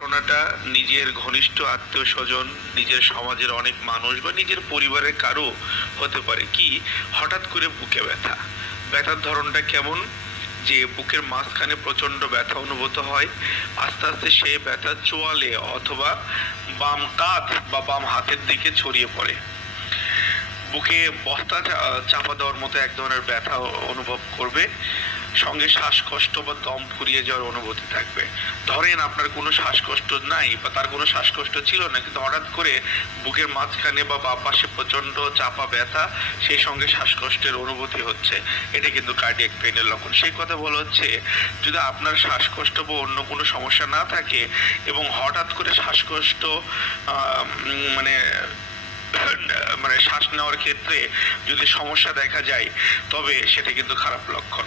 ঘটনাটা নিজের ঘনিষ্ঠ আত্মীয় স্বজন, নিজের সমাজের অনেক মানুষ বা নিজের পরিবারের কারো হতে পারে। কি হঠাৎ করে বুকে ব্যথা, ব্যথার ধরনটা কেমন? যে বুকের মাঝখানে প্রচন্ড ব্যথা অনুভূত হয়, আস্তে আস্তে সেই ব্যথা চোয়ালে অথবা বাম কাঁধ বা বাম হাতের দিকে ছড়িয়ে পড়ে। বুকে বস্তা চাপা দেওয়ার মতো এক ধরনের ব্যথা অনুভব করবে, সঙ্গে শ্বাসকষ্ট বা দম ফুরিয়ে যাওয়ার অনুভূতি থাকবে। ধরেন আপনার কোনো শ্বাসকষ্ট নাই বা তার কোনো শ্বাসকষ্ট ছিল না, কিন্তু হঠাৎ করে বুকের মাঝখানে বা বাম পাশে প্রচন্ড চাপা ব্যথা, সেই সঙ্গে শ্বাসকষ্টের অনুভূতি হচ্ছে, এটা কিন্তু কার্ডিয়াক পেইনের লক্ষণ। সেই কথা বলা হচ্ছে, যদি আপনার শ্বাসকষ্ট বা অন্য কোনো সমস্যা না থাকে এবং হঠাৎ করে শ্বাসকষ্ট মানে মানে শ্বাস নেওয়ার ক্ষেত্রে যদি সমস্যা দেখা যায়, তবে সেটা কিন্তু খারাপ লক্ষণ।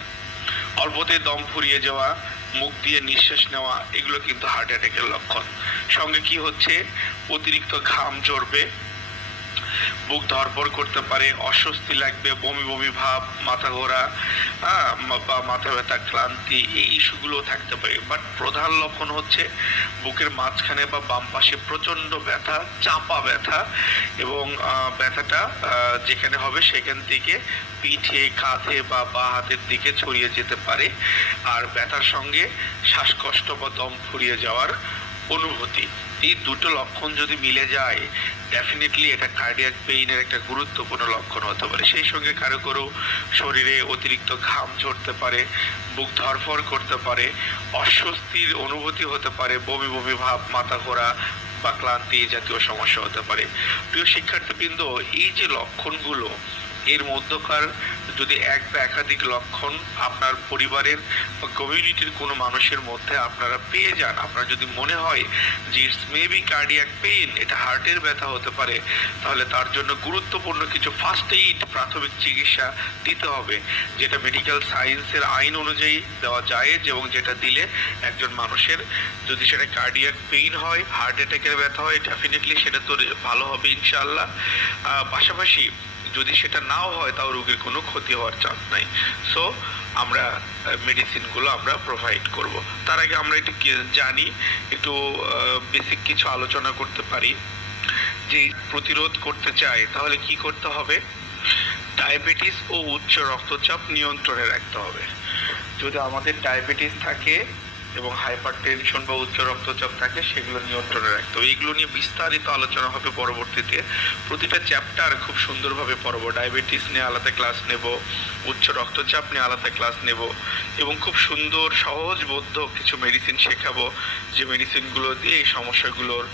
অল্পতে দম ফুরিয়ে যাওয়া, মুখ দিয়ে নিঃশ্বাস নেওয়া, এগুলো কিন্তু হার্ট অ্যাটাকের লক্ষণ। সঙ্গে কি হচ্ছে, অতিরিক্ত ঘাম ঝরবে, বুক ধড়ফড় করতে পারে, অস্বস্তি লাগবে, বমি বমি ভাব, মাথা ঘোরা বা মাথা ব্যথা, ক্লান্তি, এই ইস্যুগুলো থাকতে পারে। বাট প্রধান লক্ষণ হচ্ছে বুকের মাঝখানে বা বাম পাশে প্রচন্ড ব্যথা, চাপা ব্যথা, এবং ব্যথাটা যেখানে হবে সেখান থেকে পিঠে, কাঁধে বা বাঁ হাতের দিকে ছড়িয়ে যেতে পারে। আর ব্যথার সঙ্গে শ্বাসকষ্ট বা দম ফুরিয়ে যাওয়ার অনুভূতি, এই দুটো লক্ষণ যদি মিলে যায়, ডেফিনেটলি এটা কার্ডিয়াক পেইনের একটা গুরুত্বপূর্ণ লক্ষণ হতে পারে। সেই সঙ্গে কারো কারো শরীরে অতিরিক্ত ঘাম ঝরতে পারে, বুক ধড়ফড় করতে পারে, অস্বস্তির অনুভূতি হতে পারে, বমি বমি ভাব, মাথা ঘোরা বা ক্লান্তি জাতীয় সমস্যা হতে পারে। প্রিয় শিক্ষার্থীবৃন্দ, এই যে লক্ষণগুলো, এর মধ্যকার যদি এক বা একাধিক লক্ষণ আপনার পরিবারের বা কমিউনিটির কোনো মানুষের মধ্যে আপনারা পেয়ে যান, আপনার যদি মনে হয় যে ইটস মেবি কার্ডিয়াক পেইন, এটা হার্টের ব্যথা হতে পারে, তাহলে তার জন্য গুরুত্বপূর্ণ কিছু ফার্স্ট এইড, প্রাথমিক চিকিৎসা দিতে হবে, যেটা মেডিকেল সায়েন্সের আইন অনুযায়ী দেওয়া যায়, এবং যেটা দিলে একজন মানুষের, যদি সেটা কার্ডিয়াক পেইন হয়, হার্ট অ্যাটাকের ব্যথা হয়, ডেফিনেটলি সেটা তো ভালো হবে ইনশাআল্লাহ। পাশাপাশি যদি সেটা নাও হয়, তাও রোগীর কোনো ক্ষতি হওয়ার চান্স নাই। সো আমরা মেডিসিনগুলো আমরা প্রোভাইড করব। তার আগে আমরা একটু জানি, একটু বেসিক কিছু আলোচনা করতে পারি। যে প্রতিরোধ করতে চাই, তাহলে কি করতে হবে? ডায়াবেটিস ও উচ্চ রক্তচাপ নিয়ন্ত্রণে রাখতে হবে। যদি আমাদের ডায়াবেটিস থাকে এবং হাইপার টেনশন বা উচ্চ রক্তচাপ থাকে, সেগুলো নিয়ন্ত্রণে রাখতে হবে। এইগুলো নিয়ে বিস্তারিত আলোচনা হবে পরবর্তীতে, প্রতিটা চ্যাপ্টার খুব সুন্দরভাবে পড়ব। ডায়াবেটিস নিয়ে আলাদা ক্লাস নেব, উচ্চ রক্তচাপ নিয়ে আলাদা ক্লাস নেব, এবং খুব সুন্দর সহজবোধ্য কিছু মেডিসিন শেখাবো, যে মেডিসিনগুলো দিয়ে এই সমস্যাগুলোর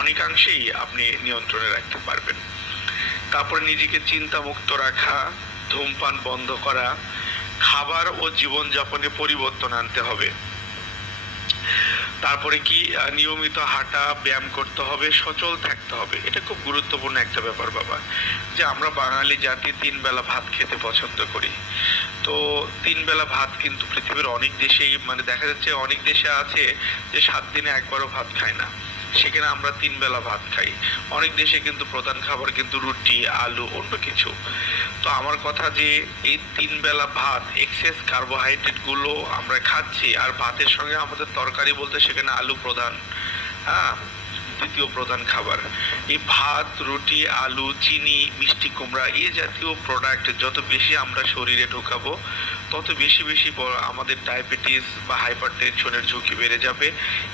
অনেকাংশেই আপনি নিয়ন্ত্রণে রাখতে পারবেন। তারপরে নিজেকে চিন্তামুক্ত রাখা, ধূমপান বন্ধ করা, খাবার ও জীবনযাপনে পরিবর্তন আনতে হবে। তারপরে কি, নিয়মিত হাঁটা, ব্যায়াম করতে হবে, সচল থাকতে হবে। এটা খুব গুরুত্বপূর্ণ একটা ব্যাপার বাবা, যে আমরা বাঙালি জাতি 3 বেলা ভাত খেতে পছন্দ করি। তো 3 বেলা ভাত কিন্তু পৃথিবীর অনেক দেশেই, মানে দেখা যাচ্ছে অনেক দেশে আছে যে 7 দিনে একবারও ভাত খায় না, সেখানে আমরা 3 বেলা ভাত খাই। অনেক দেশে কিন্তু প্রধান খাবার কিন্তু রুটি, আলু, অন্য কিছু। তো আমার কথা যে এই 3 বেলা ভাত, এক্সেস কার্বোহাইড্রেট গুলো আমরা খাচ্ছি, আর ভাতের সঙ্গে আমাদের তরকারি বলতে সেখানে আলু প্রধান, দ্বিতীয় প্রধান খাবার। এই ভাত, রুটি, আলু, চিনি, মিষ্টি কুমড়া, এই জাতীয় প্রোডাক্ট যত বেশি আমরা শরীরে ঢোকাবো, তত বেশি বেশি আমাদের ডায়াবেটিস বা হাইপার টেনশনের ঝুঁকি বেড়ে যাবে,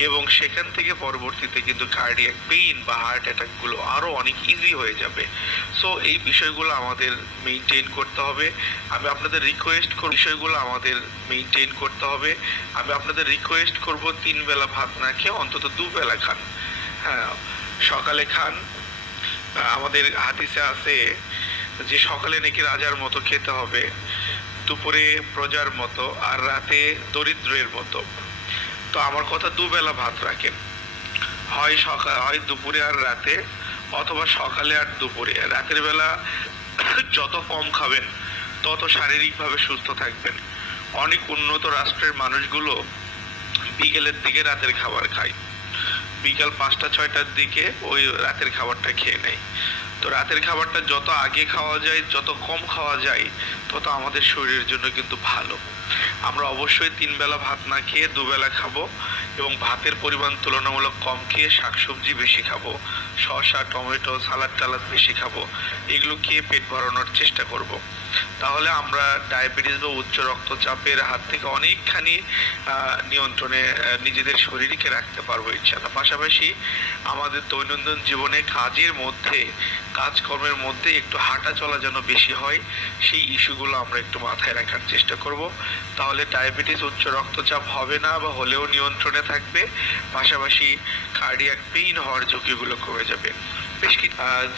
এবং সেখান থেকে পরবর্তীতে কিন্তু কার্ডিয়াক পেইন বা হার্ট অ্যাটাকগুলো আরও অনেক ইজি হয়ে যাবে। সো এই বিষয়গুলো আমাদের মেনটেন করতে হবে। আমি আপনাদের রিকোয়েস্ট করব, বিষয়গুলো আমাদের মেনটেন করতে হবে। আমি আপনাদের রিকোয়েস্ট করব, 3 বেলা ভাত না খেয়ে অন্তত 2 বেলা খান। হ্যাঁ, সকালে খান, আমাদের হাদিসে আছে যে সকালে নাকি রাজার মতো খেতে হবে, দুপুরে প্রজার মতো, আর রাতে দরিদ্রের মতো। তো আমার কথা, 2 বেলা ভাত রাখেন, হয় দুপুরে আর রাতে, অথবা সকালে আর দুপুরে। রাতের বেলা যত কম খাবেন, তত শারীরিকভাবে সুস্থ থাকবেন। অনেক উন্নত রাষ্ট্রের মানুষগুলো বিকেলের দিকে রাতের খাবার খায়, বিকাল 5টা-6টার দিকে ওই রাতের খাবারটা খেয়ে নেয়। তো রাতের খাবারটা যত আগে খাওয়া যায়, যত কম খাওয়া যায়, তত আমাদের শরীরের জন্য কিন্তু ভালো। আমরা অবশ্যই 3 বেলা ভাত না খেয়ে 2 বেলা খাবো, এবং ভাতের পরিমাণ তুলনামূলক কম খেয়ে শাকসবজি বেশি খাবো, শসা, টমেটো, সালাদ টালাদ বেশি খাবো, এগুলো খেয়ে পেট ভরানোর চেষ্টা করব। তাহলে আমরা ডায়াবেটিস বা উচ্চ রক্তচাপের হাত থেকে অনেকখানি নিয়ন্ত্রণে নিজেদের শরীরকে রাখতে পারবো ইনশাআল্লাহ। পাশাপাশি আমাদের দৈনন্দিন জীবনে কাজকর্মের মধ্যে একটু হাঁটা চলা যেন বেশি হয়, সেই ইস্যুগুলো আমরা একটু মাথায় রাখার চেষ্টা করব। তাহলে ডায়াবেটিস উচ্চ রক্তচাপ হবে না বা হলেও নিয়ন্ত্রণে থাকবে। পাশাপাশি কার্ডিয়াক পেইন হওয়ার ঝুঁকিগুলো কমে যাবে। বেশ কি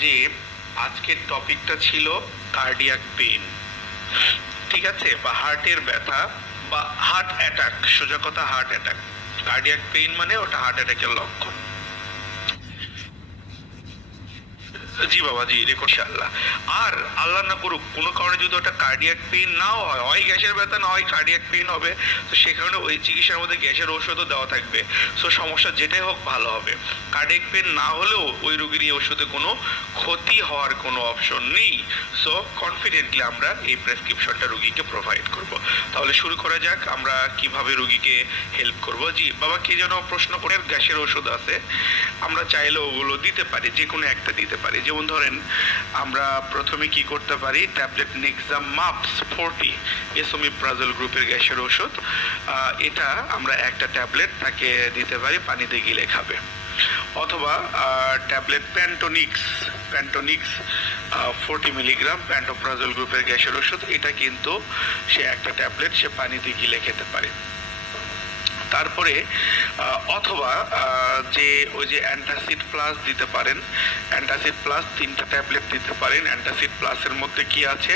যে আজকের টপিকটা ছিল কার্ডিয়াক পেইন, ঠিক আছে, বা হার্টের ব্যথা বা হার্ট অ্যাটাক। সোজা কথা হার্ট অ্যাটাক। কার্ডিয়াক পেইন মানে ওটা হার্ট অ্যাটাকের লক্ষণ। জি বাবা, জি রেকর্ড ইনশাআল্লাহ। আর আল্লাহ না করুক কোনো কারণে যদি ওটা কার্ডিয়াক পেইন নাও হয় গ্যাসের ব্যথা না হয় কার্ডিয়াক পেইন হবে, তো সে কারণে ওই চিকিৎসার মধ্যে গ্যাসের ওষুধও দেওয়া থাকবে। সো সমস্যা যেটাই হোক ভালো হবে। কার্ডিয়াক পেইন না হলেও ওই রোগীর এই ওষুধে কোনো ক্ষতি হওয়ার কোনো অপশন নেই। সো কনফিডেন্টলি আমরা এই প্রেসক্রিপশনটা রোগীকে প্রোভাইড করব। তাহলে শুরু করা যাক আমরা কিভাবে রোগীকে হেল্প করব। জি বাবা, কে যেন প্রশ্ন করে গ্যাসের ওষুধ আছে, আমরা চাইলে ওগুলো দিতে পারি, যে কোনো একটা দিতে পারি। যেমন ধরেন আমরা প্রথমে কি করতে পারি, ট্যাবলেট নেক্সাম মাপস 40 এসোমিপ্রাজল গ্রুপের গ্যাসের ওষুধ, এটা আমরা একটা ট্যাবলেট তাকে দিতে পারি, পানিতে গিলে খাবে। অথবা ট্যাবলেট প্যান্টোনিক্স 40 মিলিগ্রাম প্যান্টোপ্রাজল গ্রুপের গ্যাসের ওষুধ, এটা কিন্তু সে একটা ট্যাবলেট সে পানিতে গিলে খেতে পারে। তারপরে অথবা যে ওই যে অ্যান্টাসিড প্লাস দিতে পারেন, অ্যান্টাসিড প্লাস 3টা ট্যাবলেট দিতে পারেন। অ্যান্টাসিড প্লাসের মধ্যে কি আছে,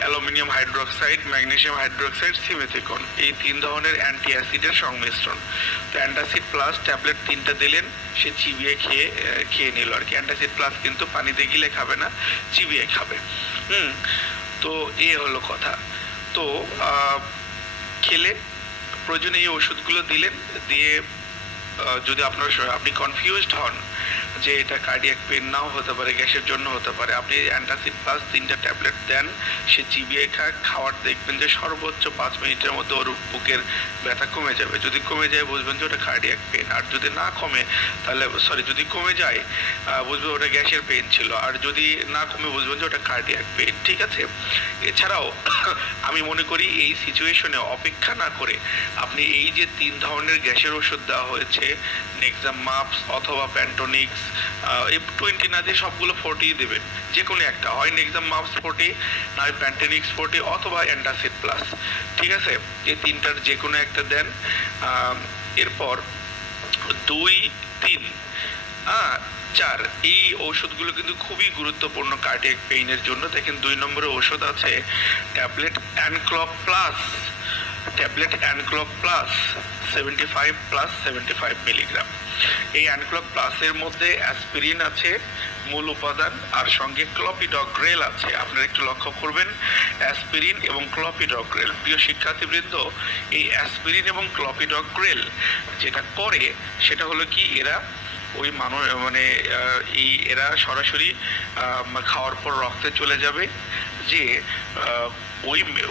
aluminium hydroxide, magnesium hydroxide, simethicone, এই 3 ধরনের অ্যান্টি অ্যাসিডের সংমিশ্রণ। তো অ্যান্টাসিড প্লাস ট্যাবলেট 3টা দিলেন, সে চিবিয়ে খেয়ে নিল আর কি। অ্যান্টাসিড প্লাস কিন্তু পানিতে গিলে খাবে না, চিবিয়ে খাবে। তো এ হলো কথা। তো খেলে প্রয়োজনে এই ওষুধগুলো দিলেন, দিয়ে যদি আপনি কনফিউজড হন যে এটা কার্ডিয়াক পেন নাও হতে পারে, গ্যাসের জন্য হতে পারে, আপনি অ্যান্টাসিড প্লাস 3টা ট্যাবলেট দেন, সে চিবিয়ে খাওয়ার দেখবেন যে সর্বোচ্চ 5 মিনিটের মধ্যে ওর বুকের ব্যথা কমে যাবে। যদি কমে যায় বুঝবেন যে ওটা কার্ডিয়াক পেন, আর যদি না কমে তাহলে যদি কমে যায় বুঝবেন ওটা গ্যাসের পেন ছিল, আর যদি না কমে বুঝবেন যে ওটা কার্ডিয়াক পেন, ঠিক আছে। এছাড়াও আমি মনে করি এই সিচুয়েশনে অপেক্ষা না করে আপনি এই যে 3 ধরনের গ্যাসের ওষুধ দেওয়া হয়েছে, নেক্সাম মাপস অথবা প্যান্টোনিক্স, এই 20 না দিয়ে সবগুলো 40 দেবেন, যে কোনো একটা, হয় নেক্সাম মাপস 40, না হয় প্যান্টোনিক্স 40 অথবা অ্যান্টাসিড প্লাস, ঠিক আছে। এই 3টার যে কোনো একটা দেন। এরপর 2, 3, 4 এই ওষুধগুলো কিন্তু খুবই গুরুত্বপূর্ণ কার্ডিয়াক পেইনের জন্য। দেখেন 2 নম্বরে ওষুধ আছে ট্যাবলেট অ্যানক্লপ প্লাস, 75 মিলিগ্রাম। এই অ্যানক্লপ প্লাসের মধ্যে অ্যাসপিরিন আছে মূল উপাদান, আর সঙ্গে ক্লপিডগ্রেল আছে। আপনারা একটু লক্ষ্য করবেন অ্যাসপিরিন এবং ক্লপিডগ্রেল। প্রিয় শিক্ষার্থীবৃন্দ, এই অ্যাসপিরিন এবং ক্লপিডগ্রেল যেটা করে সেটা হলো কি, এরা ওই এরা সরাসরি খাওয়ার পর রক্তে চলে যাবে, যে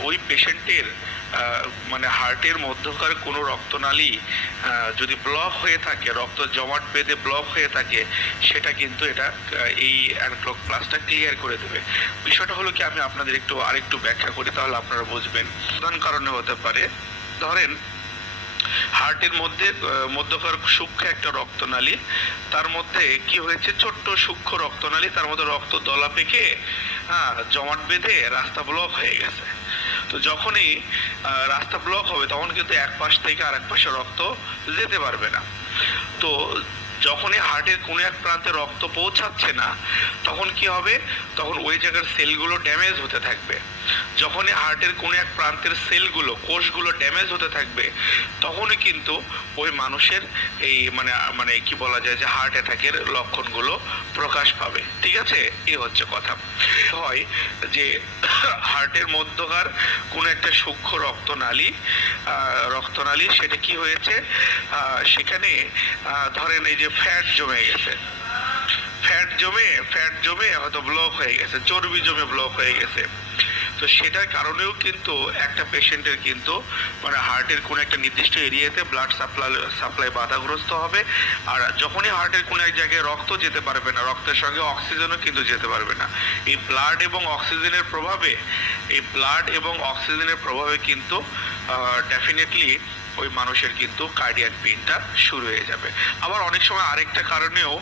ওই পেশেন্টের হার্টের মধ্যকার কোনো রক্তনালী যদি ব্লক হয়ে থাকে, রক্ত জমাট বেঁধে ব্লক হয়ে থাকে, সেটা কিন্তু এটা এই অ্যানক্লপ প্লাসটা ক্লিয়ার করে দেবে। বিষয়টা হলো কি, আমি আপনাদের আরেকটু ব্যাখ্যা করি, তাহলে আপনারা বুঝবেন। প্রধান কারণে হতে পারে, ধরেন হার্টের মধ্যকার সূক্ষ্ম একটা রক্তনালী, তার মধ্যে কি হয়েছে, ছোট্ট সূক্ষ্ম রক্তনালী, তার মধ্যে রক্ত দলা পেকে জমাট বেঁধে রাস্তা ব্লক হয়ে গেছে। তো যখনই রাস্তা ব্লক হবে তখন কিন্তু এক পাশ থেকে আরেক পাশে রক্ত যেতে পারবে না। তো যখনই হার্টের কোনো এক প্রান্তে রক্ত পৌঁছাচ্ছে না, তখন কি হবে, তখন ওই জায়গার সেলগুলো ড্যামেজ হতে থাকবে। যখনই হার্টের কোনো এক প্রান্তের কোষগুলো ড্যামেজ হতে থাকবে, তখনই কিন্তু ওই মানুষের এই কি বলা যায়, যে হার্ট অ্যাটাকের লক্ষণগুলো প্রকাশ পাবে, ঠিক আছে। এই হচ্ছে কথা। হয় যে হার্টের মধ্যকার কোনো একটা সূক্ষ্ম রক্তনালী সেটা কি হয়েছে, সেখানে ধরেন এই যে ফ্যাট জমে গেছে, ফ্যাট জমে হয়তো ব্লক হয়ে গেছে, চর্বি জমে ব্লক হয়ে গেছে। তো সেটার কারণেও কিন্তু একটা পেশেন্টের কিন্তু মানে হার্টের কোনো একটা নির্দিষ্ট এরিয়াতে ব্লাড সাপ্লাই বাধাগ্রস্ত হবে। আর যখনই হার্টের কোনো এক জায়গায় রক্ত যেতে পারবে না, রক্তের সঙ্গে অক্সিজেনও কিন্তু যেতে পারবে না। এই ব্লাড এবং অক্সিজেনের প্রভাবে কিন্তু ডেফিনেটলি ওই মানুষের কিন্তু কার্ডিয়াক পেইনটা শুরু হয়ে যাবে। আবার অনেক সময় আরেকটা কারণেও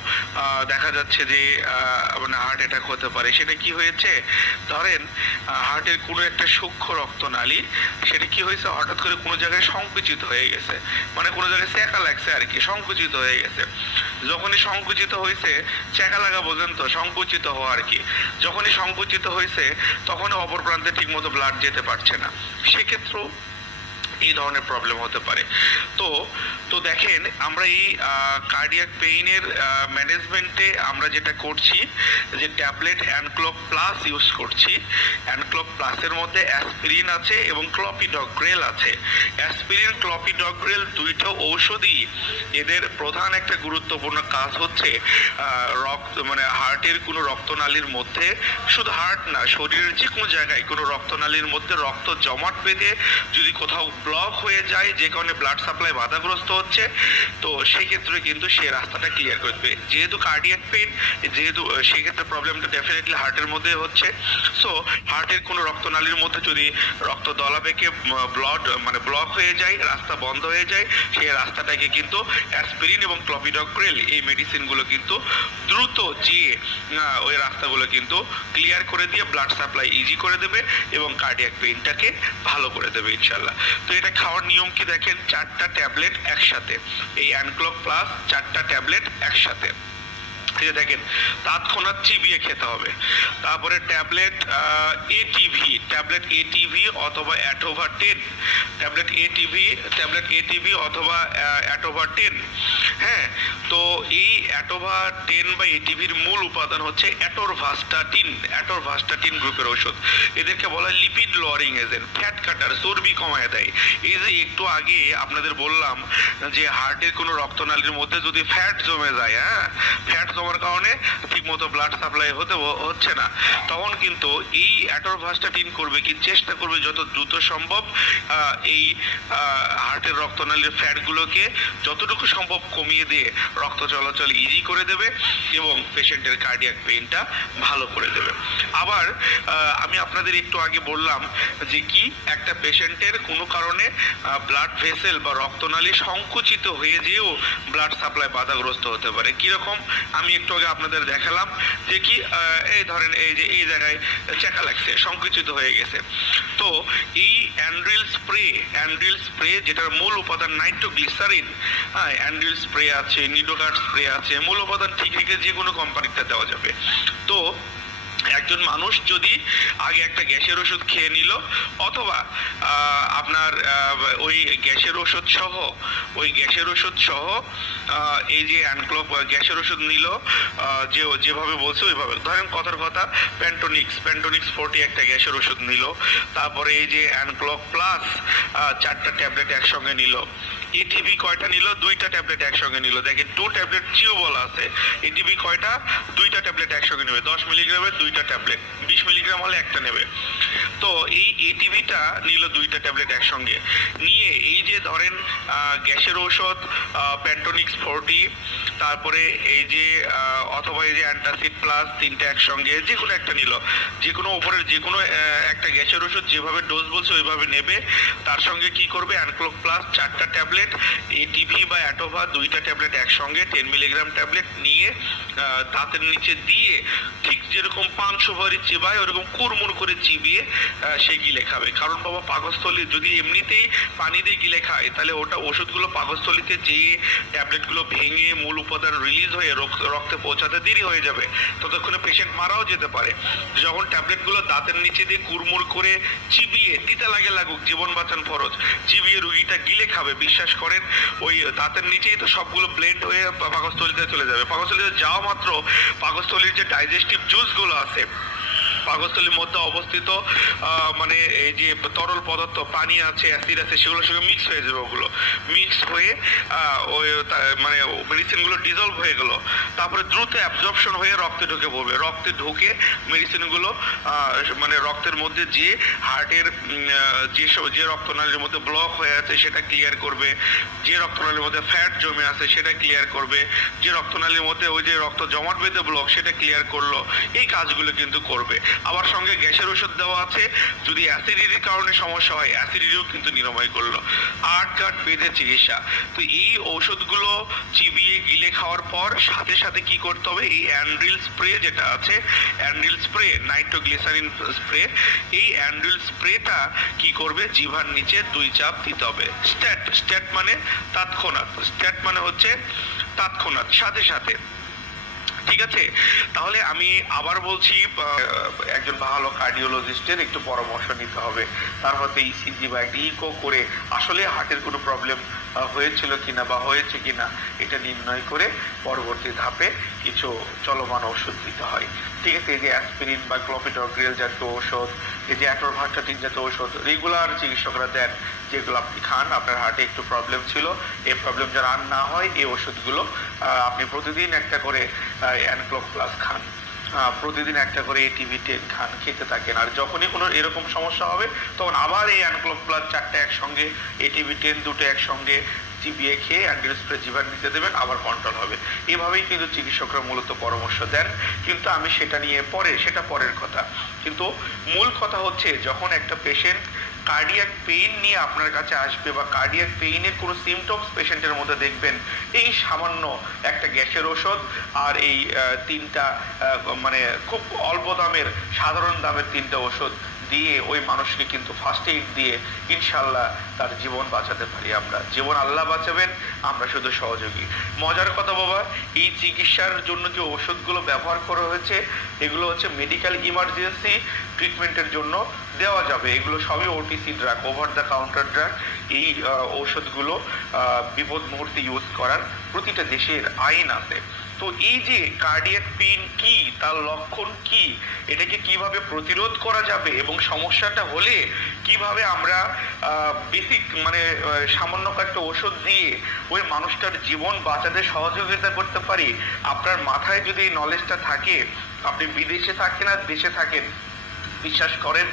দেখা যাচ্ছে যে মানে হার্ট অ্যাটাক হতে পারে। সেটা কি হয়েছে, ধরেন হার্টের কোনো একটা সূক্ষ্ম রক্তনালী, সেটা কি হয়েছে, হঠাৎ করে কোনো জায়গায় সংকুচিত হয়ে গেছে, মানে কোনো জায়গায় চেকা লাগছে আর কি, সংকুচিত হয়ে গেছে। যখনই সংকুচিত হয়েছে, চেকা লাগা বোঝেন তো, সংকুচিত হওয়া আর কি, যখনই সংকুচিত হয়েছে তখন অপর প্রান্তে ঠিকমতো ব্লাড যেতে পারছে না, সেক্ষেত্রেও এই ধরনের প্রবলেম হতে পারে। তো দেখেন, আমরা এই কার্ডিয়াক পেইনের ম্যানেজমেন্টে আমরা যেটা করছি যে ট্যাবলেট অ্যানক্লোক প্লাস ইউজ করছি। অ্যানক্লোক প্লাসের মধ্যে অ্যাসপিরিন আছে এবং ক্লপিডগ্রেল আছে। অ্যাসপিরিন, ক্লপিডগ্রেল দুইটা ঔষধই, এদের প্রধান একটা গুরুত্বপূর্ণ কাজ হচ্ছে রক্ত মানে হার্টের কোনো রক্তনালীর মধ্যে, শুধু হার্ট না, শরীরের যে কোনো জায়গায় কোনো রক্তনালীর মধ্যে রক্ত জমাট বেঁধে যদি কোথাও ব্লক হয়ে যায়, যে কারণে ব্লাড সাপ্লাই বাধাগ্রস্ত হচ্ছে, তো সেই ক্ষেত্রে কিন্তু সে রাস্তাটা ক্লিয়ার করবে। যেহেতু কার্ডিয়াক পেইন, যেহেতু সেক্ষেত্রে প্রবলেমটা ডেফিনেটলি হার্টের মধ্যে হচ্ছে। সো হার্টের কোনো রক্তনালীর মধ্যে যদি রক্ত দলাবেগে ব্লক হয়ে যায়, রাস্তা বন্ধ হয়ে যায়, সেই রাস্তাটাকে কিন্তু অ্যাসপিরিন এবং ক্লপিডগ্রেল এই মেডিসিনগুলো কিন্তু দ্রুত যেয়ে ওই রাস্তাগুলো কিন্তু ক্লিয়ার করে দিয়ে ব্লাড সাপ্লাই ইজি করে দেবে এবং কার্ডিয়াক পেইনটাকে ভালো করে দেবে ইনশাল্লাহ। তো এটা খাওয়ার নিয়ম কি দেখেন, 4টা ট্যাবলেট একসাথে, এই অ্যানক্লোক প্লাস 4টা ট্যাবলেট একসাথে, ঠিক আছে, দেখেন তৎক্ষণাৎ চিবিয়ে খেতে হবে। তারপরে ট্যাবলেট এটিভি অথবা অ্যাটোভা-10, ট্যাবলেট এটিভি অথবা অ্যাটোভা-10। হ্যাঁ, তো এই অ্যাটোভা-10 বা এটিভির মূল উপাদান হচ্ছে অ্যাটোরভাস্টাটিন গ্রুপের ওষুধ। এদেরকে বলা হয় লিপিড লোয়ারিং এজেন্ট, ফ্যাট কাটার, চর্বি কমায় দেয়। এই যে একটু আগে আপনাদের বললাম যে হার্টের কোনো রক্তনালীর মধ্যে যদি ফ্যাট জমে যায়, ফ্যাট জমার কারণে ঠিকমতো ব্লাড সাপ্লাই হচ্ছে না, তখন কিন্তু এই অ্যাটোরভাস্টাটিন করবে কি, চেষ্টা করবে যত দ্রুত সম্ভব এই হার্টের রক্তনালীর ফ্যাটগুলোকে যতটুকু সম্ভব কমিয়ে দিয়ে রক্ত চলাচল ইজি করে দেবে এবং পেশেন্টের কার্ডিয়াক পেইনটা ভালো করে দেবে। আবার আমি আপনাদের একটু আগে বললাম যে কি, একটা পেশেন্টের কোনো কারণে ব্লাড ভেসেল বা রক্তনালী সংকুচিত হয়ে যেও ব্লাড সাপ্লাই বাধাগ্রস্ত হতে পারে। কিরকম, আমি একটু আগে আপনাদের দেখালাম যে কি, এই ধরেন এই যে এই জায়গায় চেকা লাগছে, সংকুচিত হয়ে গেছে। তো এই অ্যান্ড্রিল স্প্রে যেটার মূল উপাদান নাইট্রোগ্লিসারিন, অ্যান্ড্রিল স্প্রে আছে, নিডোগার্ড স্প্রে আছে, মূল উপাদান ঠিক রেখে যে কোনো কোম্পানিতে দেওয়া যাবে। তো একজন মানুষ যদি আগে একটা গ্যাসের ওষুধ খেয়ে নিল, অথবা আপনার ওই গ্যাসের ওষুধ সহ এই যে অ্যানক্লোক গ্যাসের ওষুধ নিল, যেভাবে বলছে ওইভাবে, ধরেন কথার কথা প্যান্টোনিক্স 40 একটা গ্যাসের ওষুধ নিল, তারপরে এই যে অ্যানক্লোক প্লাস 4টা ট্যাবলেট একসঙ্গে নিল। এটিভি কয়টা নিল, 2টা ট্যাবলেট একসঙ্গে নিল। দেখেন 2 ট্যাবলেট চিও বলা আছে, এটিভি কয়টা, 2টা ট্যাবলেট একসঙ্গে নেবে, 10 মিলিগ্রামের 2টা ট্যাবলেট, 20 মিলিগ্রাম হলে একটা নেবে। তো এই এটিভিটা নিল 2টা ট্যাবলেট একসঙ্গে নিয়ে, এই যে ধরেন গ্যাসের ঔষধ প্যান্টোনিক্স 40, তারপরে এই যে অথবা এই যে অ্যান্টাসিড প্লাস 3টা একসঙ্গে যে কোনো একটা নিল, যে কোনো উপরের যে কোনো একটা গ্যাসের ওষুধ যেভাবে ডোজ বলছে ওইভাবে নেবে। তার সঙ্গে কি করবে, অ্যানক্লোক প্লাস 4টা ট্যাবলেট, এটিভি বা অ্যাটোভা 2টা ট্যাবলেট একসঙ্গে 10 মিলিগ্রাম ট্যাবলেট নিয়ে দাঁতের নিচে দিয়ে, ঠিক যেরকম পান সুপারি চিবায় ওরকম কুড়মুড় করে চিবিয়ে সে গিলে খাবে। কারণ বাবা, পাকস্থলী যদি এমনিতেই পানি দিয়ে গিলে খায়, তাহলে ওটা ওষুধগুলো পাকস্থলীতে যেয়ে ট্যাবলেটগুলো ভেঙে মূল উপাদান রিলিজ হয়ে রক্তে পৌঁছাতে দেরি হয়ে যাবে, ততক্ষণে পেশেন্ট মারাও যেতে পারে। যখন ট্যাবলেটগুলো দাঁতের নিচে দিয়ে কুড়মুড় করে চিবিয়ে, তিতা লাগুক, জীবন বাঁচান ফরজ, চিবিয়ে রুগীটা গিলে খাবে, বিশ্বাস করেন ওই দাঁতের নিচেই তো সবগুলো ব্লেন্ড হয়ে পাকস্থলীতে চলে যাবে। পাকস্থলীতে যাওয়া মাত্র পাকস্থলীর যে ডাইজেস্টিভ জুসগুলো আছে পাকস্থলীর মধ্যে অবস্থিত মানে এই যে তরল পদার্থ পানি আছে, অ্যাসিড আছে, সেগুলোর সঙ্গে মিক্স হয়ে যাবে। ওগুলো মিক্স হয়ে ওই মানে মেডিসিনগুলো ডিজলভ হয়ে গেল, তারপরে দ্রুত অ্যাবজর্পশন হয়ে রক্তে ঢুকে পড়বে। রক্তে ঢুকে মেডিসিনগুলো মানে রক্তের মধ্যে যে হার্টের যে রক্তনালীর মধ্যে ব্লক হয়ে আছে সেটা ক্লিয়ার করবে, যে রক্তনালীর মধ্যে ফ্যাট জমে আছে সেটা ক্লিয়ার করবে, যে রক্তনালীর মধ্যে ওই যে রক্ত জমাট বেঁধে ব্লক সেটা ক্লিয়ার করলো। এই কাজগুলো কিন্তু করবে। আবার সঙ্গে গ্যাসের ওষুধ দেওয়া আছে, যদি অ্যাসিডিটির কারণে সমস্যা হয় অ্যাসিডিটিও কিন্তু নিরাময় করলো। কাট বেঁধে চিকিৎসা। তো এই ঔষধগুলো চিবিয়ে গিলে খাওয়ার পর সাথে সাথে কি করতে হবে, এই অ্যান্ড্রিল স্প্রে যেটা আছে, অ্যান্ড্রিল স্প্রে, নাইট্রোগ্লিসারিন স্প্রে, এই অ্যান্ড্রিল স্প্রেটা কি করবে, জিভার নিচে 2 চাপ দিতে হবে। স্ট্যাট মানে তৎক্ষণাৎ, স্ট্যাট মানে হচ্ছে তৎক্ষণাৎ, সাথে সাথে। ঠিক আছে, তাহলে আমি আবার বলছি, একজন ভালো কার্ডিওলজিস্টের একটু পরামর্শ নিতে হবে। তার হয়তো ইসিজি বা একটা ইকো করে আসলে হার্টের কোনো প্রবলেম হয়েছিল কিনা বা হয়েছে কিনা এটা নির্ণয় করে পরবর্তী ধাপে কিছু চলমান ওষুধ দিতে হয়। ঠিক আছে, এই যে অ্যাসপিরিন বা ক্লোপিডোগ্রেল জাতীয় ঔষধ, এই যে অ্যাটোরভাস্টাটিন জাতীয় ঔষধ রেগুলার চিকিৎসকরা দেন, যেগুলো আপনি খান, আপনার হার্টে একটু প্রবলেম ছিল, এই প্রবলেম যেন আর না হয় এই ওষুধগুলো আপনি প্রতিদিন একটা করে অ্যানক্লোক প্লাস খান, প্রতিদিন একটা করে ATV10 খান, খেতে থাকেন। আর যখনই কোনো এরকম সমস্যা হবে তখন আবার এই অ্যানক্লোক প্লাস 4টা একসঙ্গে, ATV10 2টো একসঙ্গে চিবিয়ে খেয়ে অ্যান্ড্রিল স্প্রে জিভার নিতে দেবেন, আবার কন্ট্রোল হবে। এভাবেই কিন্তু চিকিৎসকরা মূলত পরামর্শ দেন। কিন্তু আমি সেটা নিয়ে সেটা পরের কথা। কিন্তু মূল কথা হচ্ছে, যখন একটা পেশেন্ট কার্ডিয়াক পেইন নিয়ে আপনার কাছে আসবে বা কার্ডিয়াক পেইনের কোনো সিমটমস পেশেন্টের মধ্যে দেখবেন, এই সামান্য একটা গ্যাসের ওষুধ আর এই 3টা মানে খুব অল্প দামের, সাধারণ দামের 3টা ওষুধ দিয়ে ওই মানুষকে কিন্তু ফার্স্ট এইড দিয়ে ইনশাল্লাহ তার জীবন বাঁচাতে পারি আমরা। জীবন আল্লাহ বাঁচাবেন, আমরা শুধু সহযোগী। মজার কথা বাবা, এই চিকিৎসার জন্য যে ওষুধগুলো ব্যবহার করা হয়েছে এগুলো হচ্ছে মেডিকেল ইমার্জেন্সি ট্রিটমেন্টের জন্য দেওয়া যাবে। এগুলো সবই OTC drug, over the counter drug. এই ঔষধগুলো বিপদ মুহূর্তে ইউজ করার প্রতিটা দেশের আইন আছে। তো এই যে কার্ডিয়াক পেইন কি, তার লক্ষণ কি, এটাকে কিভাবে প্রতিরোধ করা যাবে এবং সমস্যাটা হলে কিভাবে আমরা বেসিক মানে সামান্য একটা ওষুধ দিয়ে ওই মানুষটার জীবন বাঁচাতে সহযোগিতা করতে পারি, আপনার মাথায় যদি এই নলেজটা থাকে, আপনি বিদেশে থাকেন আর দেশে থাকেন, বিশ্বাস করেন